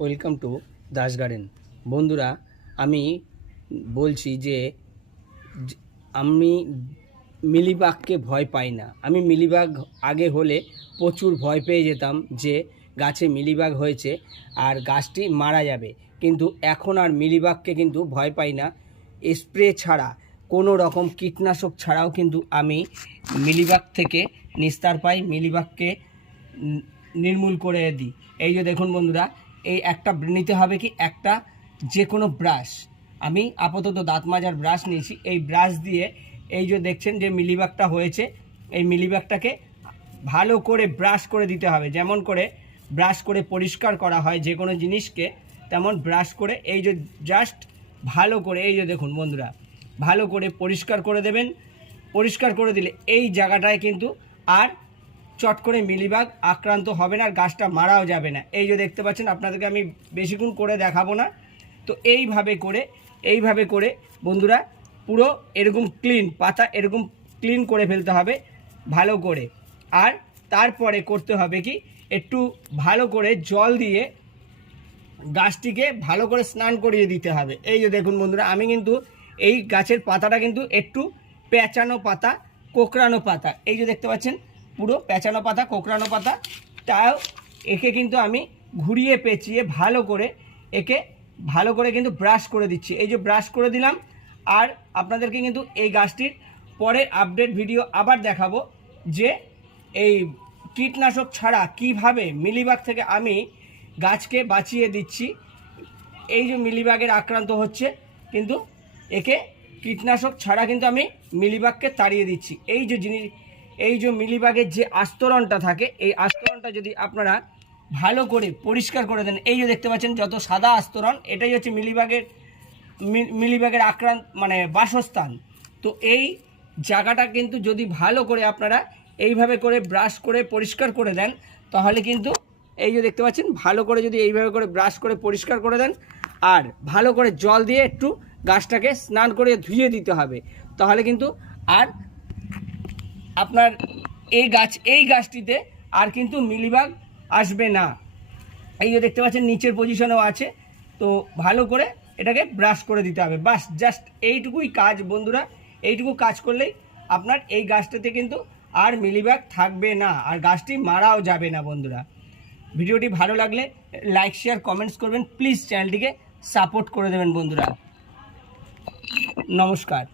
Welcome to Das garden. বন্ধুরা, আমি বলছি যে আমি মিলিবাগকে ভয় পাই না। আমি মিলিবাগ আগে হলে প্রচুর ভয় পেয়ে যেতাম যে গাছে মিলিবাগ হয়েছে আর গাছটি মারা যাবে, কিন্তু এখন আর মিলিবাগকে কিন্তু ভয় পাই না। স্প্রে ছাড়া, কোনো রকম কীটনাশক ছাড়াও কিন্তু আমি মিলিবাগ থেকে নিস্তার পাই, মিলিবাগকে নির্মূল করে দিই। এই যে দেখুন বন্ধুরা, এই একটা নিতে হবে কি, একটা যে কোনো ব্রাশ, আমি আপাতত দাঁত মাজার ব্রাশ নিয়েছি। এই ব্রাশ দিয়ে এই যে দেখছেন যে মিলিবাগটা হয়েছে, এই মিলিবাগটাকে ভালো করে ব্রাশ করে দিতে হবে। যেমন করে ব্রাশ করে পরিষ্কার করা হয় যে কোনো জিনিসকে, তেমন ব্রাশ করে এই যে জাস্ট ভালো করে, এই যে দেখুন বন্ধুরা, ভালো করে পরিষ্কার করে দেবেন। পরিষ্কার করে দিলে এই জায়গাটায় কিন্তু আর চট করে মিলিবাগ আক্রান্ত হবে না, আর গাছটা মারাও যাবে না। এই যে দেখতে পাচ্ছেন, আপনাদেরকে আমি বেশিক্ষণ করে দেখাবো না। তো এইভাবে করে বন্ধুরা পুরো এরকম ক্লিন পাতা, এরকম ক্লিন করে ফেলতে হবে ভালো করে। আর তারপরে করতে হবে কি, একটু ভালো করে জল দিয়ে গাছটিকে ভালো করে স্নান করিয়ে দিতে হবে। এই যে দেখুন বন্ধুরা, আমি কিন্তু এই গাছের পাতাটা কিন্তু একটু পেঁচানো পাতা, কোঁকড়ানো পাতা, এই যে দেখতে পাচ্ছেন পুরো পেঁচানো পাতা, কোঁকড়ানো পাতা, তাও একে কিন্তু আমি ঘুরিয়ে পেঁচিয়ে একে ভালো করে কিন্তু ব্রাশ করে দিচ্ছি। এই যে ব্রাশ করে দিলাম। আর আপনাদেরকে কিন্তু এই গাছটির পরের আপডেট ভিডিও আবার দেখাবো যে এই কীটনাশক ছাড়া কিভাবে মিলিবাগ থেকে আমি গাছকে বাঁচিয়ে দিচ্ছি। এই যে মিলিবাগের আক্রান্ত হচ্ছে, কিন্তু একে কীটনাশক ছাড়া কিন্তু আমি মিলিবাগকে তাড়িয়ে দিচ্ছি। এই যে মিলিবাগের যে আস্তরণটা থাকে, এই আস্তরণটা যদি আপনারা ভালো করে পরিষ্কার করে দেন, এই যে দেখতে পাচ্ছেন যত সাদা আস্তরণ, এটাই হচ্ছে মিলিবাগের বাসস্থান। তো এই জায়গাটা কিন্তু যদি ভালো করে আপনারা এইভাবে করে ব্রাশ করে পরিষ্কার করে দেন, তাহলে কিন্তু এই যে দেখতে পাচ্ছেন ভালো করে যদি এইভাবে করে ব্রাশ করে পরিষ্কার করে দেন, আর ভালো করে জল দিয়ে একটু গাছটাকে স্নান করে ধুয়ে দিতে হবে, তাহলে কিন্তু আর আপনার এই গাছটিতে আর কিন্তু মিলিবাগ আসবে না। এই যে দেখতে পাচ্ছেন নিচের পজিশনেও আছে। তো ভালো করে এটাকে ব্রাশ করে দিতে হবে, বাস জাস্ট এইটুকুই কাজ বন্ধুরা। এইটুকু কাজ করলেই আপনার এই গাছটাতে কিন্তু আর মিলিবাগ থাকবে না, আর গাছটি মারাও যাবে না। বন্ধুরা, ভিডিওটি ভালো লাগলে লাইক, শেয়ার, কমেন্টস করবেন। প্লিজ চ্যানেলটিকে সাপোর্ট করে দেবেন বন্ধুরা। নমস্কার।